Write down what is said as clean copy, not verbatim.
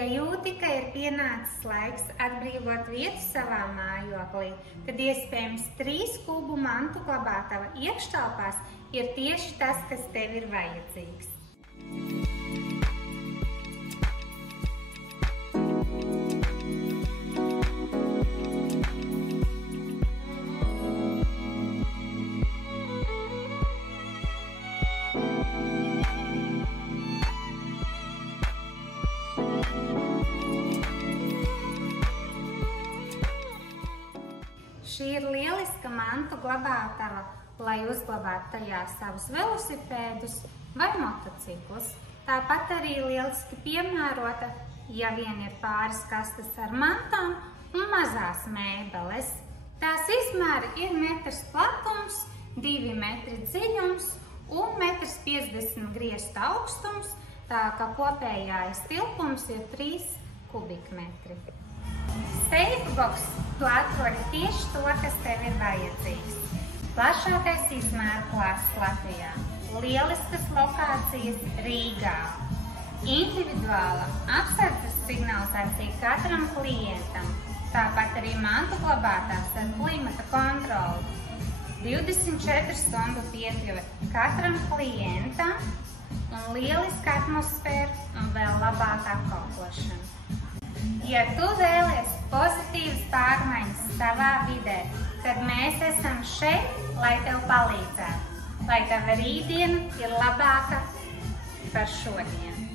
Ja jūti, ka ir pienācis laiks atbrīvot vietu savā mājoklī, tad iespējams 3 kubu mantu glabātava iekštelpās ir tieši tas, kas tev ir vajadzīgs. Šī ir lieliska mantu glabātava, lai uzglabātu tajā savus velosipēdus vai motociklus. Tāpat arī lieliski piemērota, ja vien ir pāris kastes ar mantām un mazās mēbeles. Tās izmēri ir 1 metrs platums, 2 metri dziļums un 1,50 m griezta augstums, tā ka kopējais tilpums ir 3 kubikmetri. Safebox tu atrodi tieši to, kas tev ir vajadzīgs. Plašākais izmēru klāsts Latvijā, lieliskas lokācijas Rīgā, individuāla apsardzes signalizācija katram klientam, tāpat arī mantu glabātājs ar klimata kontroli, 24 stundu piekļuve katram klientam un lieliska atmosfēra un vēl labāka apkalpošana. Ja tu vēlies pozitīvas pārmaiņas savā vidē, tad mēs esam šeit, lai tev palīdzētu, lai tava rītdiena ir labāka par šodienu.